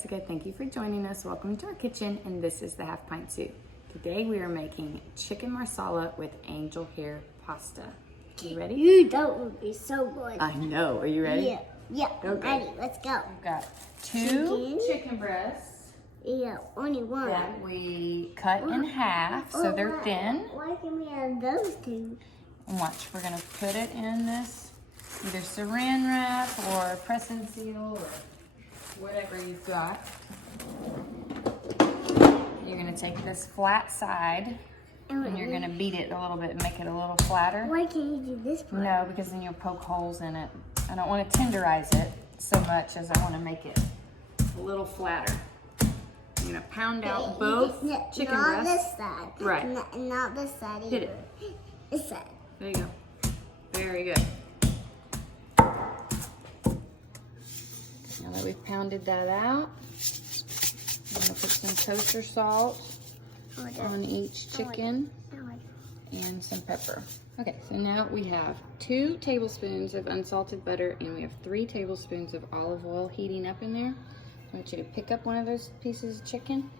Jessica. Thank you for joining us. Welcome to our kitchen, and this is the Half Pint Soup. Today we are making chicken marsala with angel hair pasta. You ready? That would be so good. I know. Are you ready? Yeah. Okay. Ready. Let's go. We've got two chicken breasts. Yeah, only one. That we cut in half so they're thin. Why can we have those two? And watch, we're gonna put it in this either saran wrap or press and seal or whatever you've got. You're gonna take this flat side and you're gonna beat it a little bit and make it a little flatter. Why can't you do this part? No, because then you'll poke holes in it. I don't want to tenderize it so much as I want to make it a little flatter. I'm gonna pound out both chicken breasts. Not this side. Right. Not this side either. Hit it. This side. There you go. Very good. Now that we've pounded that out, I'm gonna put some kosher salt on each chicken and some pepper. Okay, so now we have 2 tablespoons of unsalted butter and we have 3 tablespoons of olive oil heating up in there. I want you to pick up one of those pieces of chicken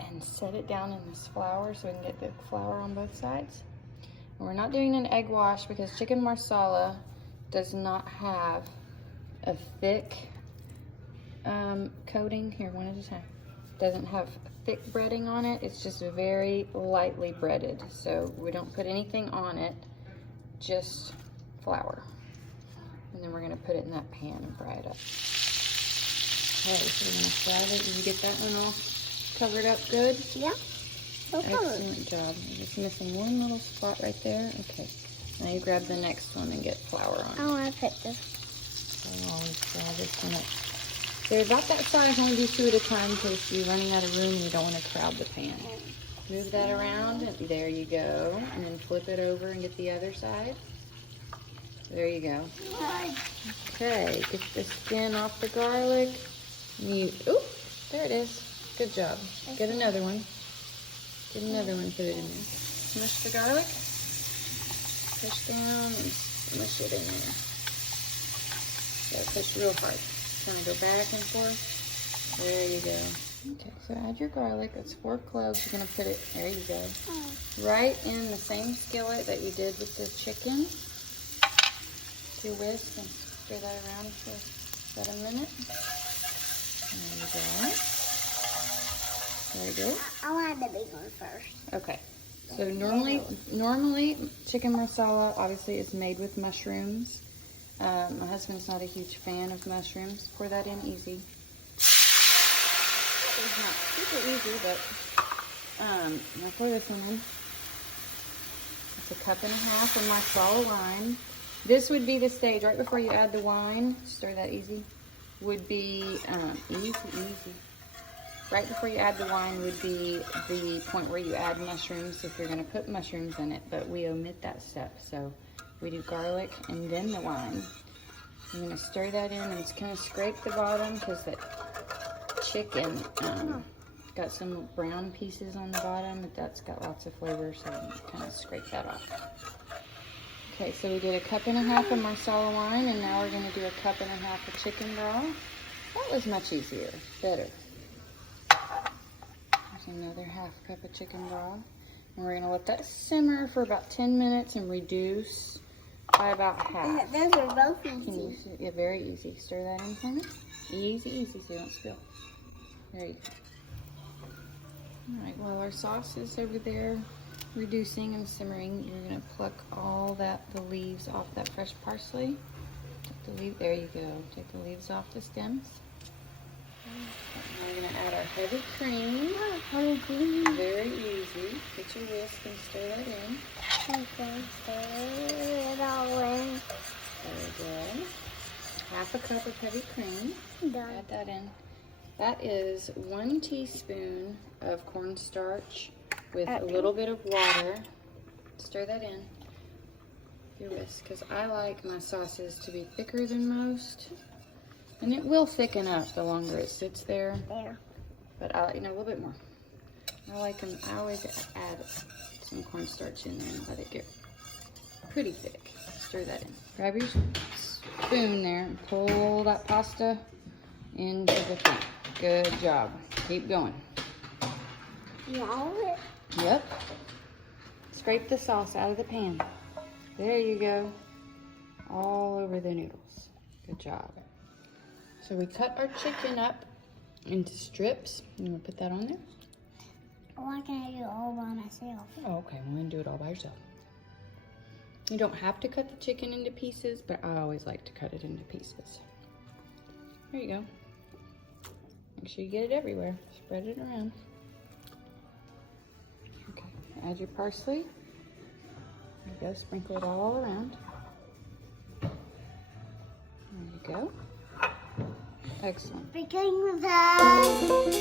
and set it down in this flour so we can get the flour on both sides. And we're not doing an egg wash because chicken marsala does not have a thick coating. Here, one at a time. Doesn't have thick breading on it. It's just very lightly breaded. So we don't put anything on it, just flour. And then we're gonna put it in that pan and fry it up. Okay, so we're gonna fry it. Did you get that one all covered up good? Yeah. Excellent job. You're just missing one little spot right there. Okay. Now you grab the next one and get flour on it. I want to put this. So always grab this one up. They're about that size. Only do 2 at a time because you're running out of room and you don't want to crowd the pan. Move that around. And there you go. And then flip it over and get the other side. There you go. Okay. Get the skin off the garlic. Oop, there it is. Good job. Get another one. Get another one, put it in there. Smush the garlic. Push down and smush it in there. So push real hard. Kind of go back and forth. There you go. Okay, so add your garlic. That's 4 cloves. You're gonna put it, there you go. Right in the same skillet that you did with the chicken. Do whisk and stir that around for about a minute. There you go. There you go. I want the big one first. Okay. So normally chicken marsala obviously is made with mushrooms. My husband's not a huge fan of mushrooms. Pour that in easy. It's not super easy, but now pour this in. It's 1.5 cups of marsala wine. This would be the stage right before you add the wine. Stir that easy. Would be easy. Right before you add the wine would be the point where you add mushrooms if you're going to put mushrooms in it, but we omit that step. So we do garlic and then the wine. I'm going to stir that in and it's kind of scrape the bottom because that chicken got some brown pieces on the bottom, but that's got lots of flavor, so kind of scrape that off. Okay, so we did 1.5 cups of marsala wine, and now we're going to do 1.5 cups of chicken broth. That was much easier, better. There's another 1/2 cup of chicken broth. And we're going to let that simmer for about 10 minutes and reduce by about half. Those are both easy. Yeah, very easy. Stir that in for me. Easy, so you don't spill. There you go. Alright, while our sauce is over there reducing and simmering, you're going to pluck all the leaves off that fresh parsley. There you go. Take the leaves off the stems. Now we're going to add our heavy cream. Very easy. Get your whisk and stir that in. Okay, stir it all in. Very good. 1/2 cup of heavy cream. Done. Add that in. That is 1 teaspoon of cornstarch with a little bit of water. Stir that in. Your whisk, because I like my sauces to be thicker than most. And it will thicken up the longer it sits there. But a little bit more. I like them. I always add some cornstarch in there and let it get pretty thick. Stir that in. Grab your spoon there and pull that pasta into the thing. Good job. Keep going. Now it. Yep. Scrape the sauce out of the pan. There you go. All over the noodles. Good job. So we cut our chicken up into strips. You want to put that on there? Why can't I do it all by myself? Oh, okay. Well, then do it all by yourself. You don't have to cut the chicken into pieces, but I always like to cut it into pieces. There you go. Make sure you get it everywhere. Spread it around. Okay, add your parsley. There you go, sprinkle it all around. There you go. Excellent. Beginning with that.